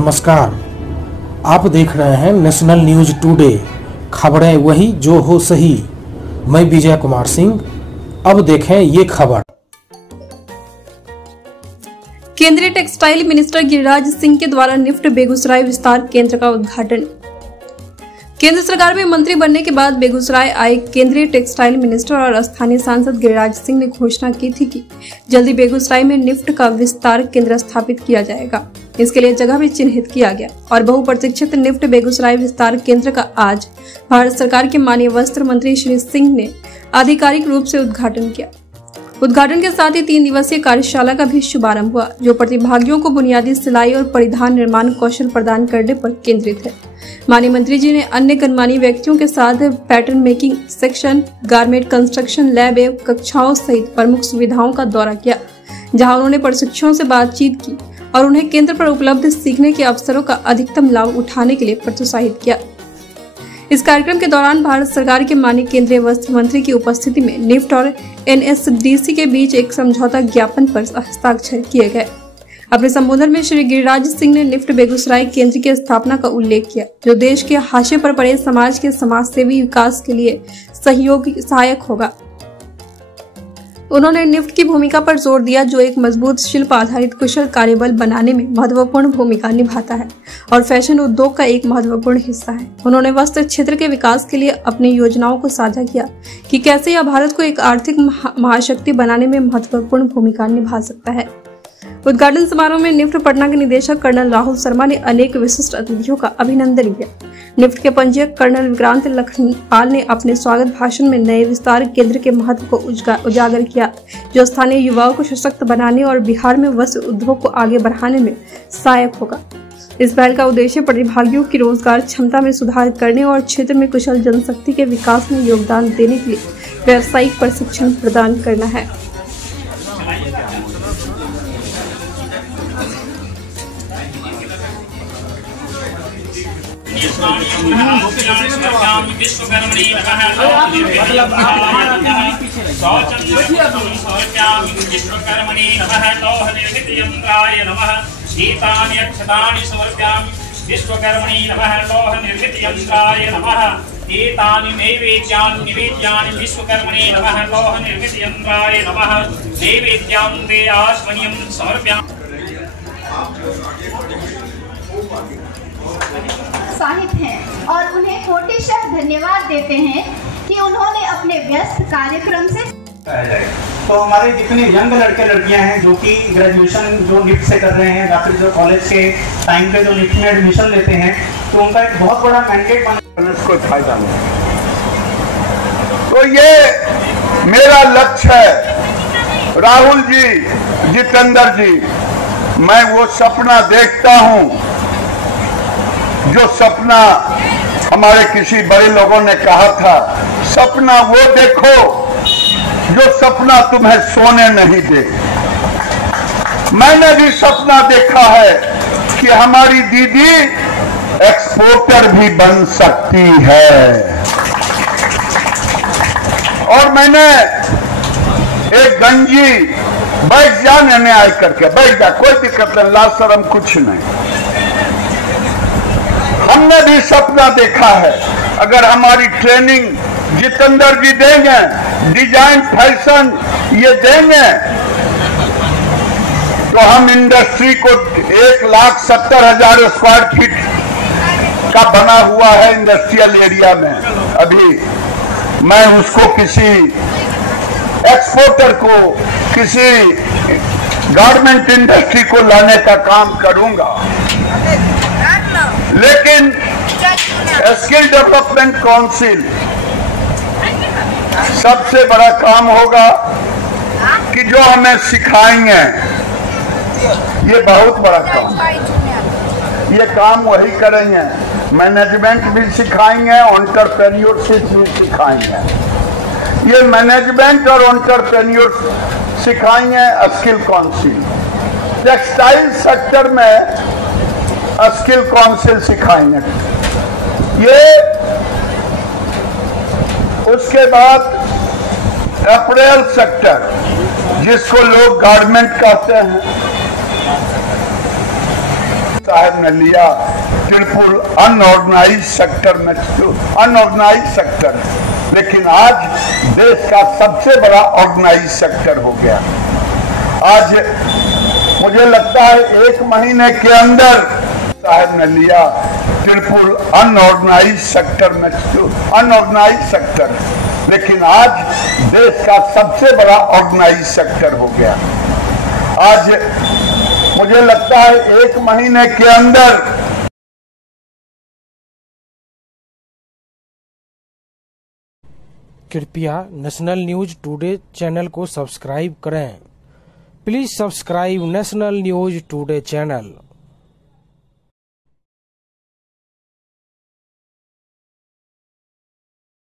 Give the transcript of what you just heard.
नमस्कार, आप देख रहे हैं नेशनल न्यूज टुडे। खबरें वही जो हो सही। मैं विजय कुमार सिंह। अब देखें ये खबर। केंद्रीय टेक्सटाइल मिनिस्टर गिरिराज सिंह के द्वारा निफ्ट बेगूसराय विस्तार केंद्र का उद्घाटन। केंद्र सरकार में मंत्री बनने के बाद बेगूसराय आए केंद्रीय टेक्सटाइल मिनिस्टर और स्थानीय सांसद गिरिराज सिंह ने घोषणा की थी कि जल्दी बेगूसराय में निफ्ट का विस्तार केंद्र स्थापित किया जाएगा। इसके लिए जगह भी चिन्हित किया गया और बहुप्रतीक्षित निफ्ट बेगूसराय विस्तार केंद्र का आज भारत सरकार के माननीय वस्त्र मंत्री श्री सिंह ने आधिकारिक रूप से उद्घाटन किया। उद्घाटन के साथ ही 3 दिवसीय कार्यशाला का भी शुभारंभ हुआ, जो प्रतिभागियों को बुनियादी सिलाई और परिधान निर्माण कौशल प्रदान करने पर केंद्रित है। माननीय मंत्री जी ने अन्य गणमान्य व्यक्तियों के साथ pattern making section, garment construction lab एवं कक्षाओं सहित प्रमुख सुविधाओं का दौरा किया, जहां उन्होंने प्रशिक्षुओं से बातचीत की और उन्हें केंद्र पर उपलब्ध सीखने के अवसरों का अधिकतम लाभ उठाने के लिए प्रोत्साहित किया। इस कार्यक्रम के दौरान भारत सरकार के माननीय केंद्रीय वस्त्र मंत्री की उपस्थिति में निफ्ट और NSDC के बीच एक समझौता ज्ञापन पर हस्ताक्षर किए गए। अपने संबोधन में श्री गिरिराज सिंह ने निफ्ट बेगूसराय केंद्र की स्थापना का उल्लेख किया, जो देश के हाशिए पर पड़े समाज के समाजसेवी विकास के लिए सहायक होगा। उन्होंने निफ्ट की भूमिका पर जोर दिया, जो एक मजबूत शिल्प आधारित कुशल कार्यबल बनाने में महत्वपूर्ण भूमिका निभाता है और फैशन उद्योग का एक महत्वपूर्ण हिस्सा है। उन्होंने वस्त्र क्षेत्र के विकास के लिए अपनी योजनाओं को साझा किया कि कैसे यह भारत को एक आर्थिक महाशक्ति बनाने में महत्वपूर्ण भूमिका निभा सकता है। उद्घाटन समारोह में निफ्ट पटना के निदेशक कर्नल राहुल शर्मा ने अनेक विशिष्ट अतिथियों का अभिनंदन किया। निफ्ट के पंजीयक कर्नल विक्रांत लखनपाल ने अपने स्वागत भाषण में नए विस्तार केंद्र के महत्व को उजागर किया, जो स्थानीय युवाओं को सशक्त बनाने और बिहार में वस्त्र उद्योग को आगे बढ़ाने में सहायक होगा। इस पहल का उद्देश्य प्रतिभागियों की रोजगार क्षमता में सुधार करने और क्षेत्र में कुशल जनशक्ति के विकास में योगदान देने के लिए व्यावसायिक प्रशिक्षण प्रदान करना है। विश्वकर्मणे नमः लोह निर्मित यंत्राय नमः एतानि नैवेद्यानि निवेद्यानि विश्वकर्मणे नमः लोह निर्मित यंत्राय नमः नैवेद्यं ते आस्मन्यं समर्पयामि। साहिब हैं और उन्हें कोटिशः धन्यवाद देते हैं कि उन्होंने अपने व्यस्त कार्यक्रम से तो हमारे जितने यंग लड़के लड़कियां हैं जो कि ग्रेजुएशन जो निफ्ट से कर रहे हैं या फिर जो कॉलेज के टाइम पे जो निफ्ट में एडमिशन लेते हैं, तो उनका एक बहुत बड़ा मैंडेट बना कोई फायदा नहीं। तो ये मेरा लक्ष्य है। राहुल जी, जितेंद्र जी, मैं वो सपना देखता हूं जो सपना हमारे किसी बड़े लोगों ने कहा था, सपना वो देखो जो सपना तुम्हें सोने नहीं दे। मैंने भी सपना देखा है कि हमारी दीदी एक्सपोर्टर भी बन सकती है, और मैंने एक गंजी बैठ जा न्याय करके बैठ जा, कोई दिक्कत नहीं, लाज शर्म कुछ नहीं। हमने भी सपना देखा है, अगर हमारी ट्रेनिंग जितेंद्र जी देंगे, डिजाइन फैशन ये देंगे, तो हम इंडस्ट्री को 1,70,000 स्क्वायर फीट का बना हुआ है इंडस्ट्रियल एरिया में। अभी मैं उसको किसी एक्सपोर्टर को, किसी गारमेंट इंडस्ट्री को लाने का काम करूंगा, लेकिन स्किल डेवलपमेंट काउंसिल सबसे बड़ा काम होगा कि जो हमें सिखाएंगे, ये बहुत बड़ा काम, ये काम वही करेंगे। मैनेजमेंट भी सिखाएंगे, एंटरप्रेन्योरशिप भी सिखाएंगे। ये मैनेजमेंट और एंटरप्रेन्योर सिखाएंगे स्किल काउंसिल। टेक्सटाइल सेक्टर में स्किल काउंसिल सिखाएंगे। ये उसके बाद अपरेल सेक्टर, जिसको लोग गारमेंट कहते हैं, साहब ने लिया त्रिपुल अनऑर्गेनाइज सेक्टर में, अनऑर्गेनाइज सेक्टर, लेकिन आज देश का सबसे बड़ा ऑर्गेनाइज सेक्टर हो गया। आज मुझे लगता है 1 महीने के अंदर साहब ने लिया त्रिपुल अनऑर्गेनाइज सेक्टर में, अनऑर्गेनाइज सेक्टर, लेकिन आज देश का सबसे बड़ा ऑर्गेनाइज सेक्टर हो गया। आज मुझे लगता है 1 महीने के अंदर कृपया नेशनल न्यूज टुडे चैनल को सब्सक्राइब करें। Please subscribe national news today channel.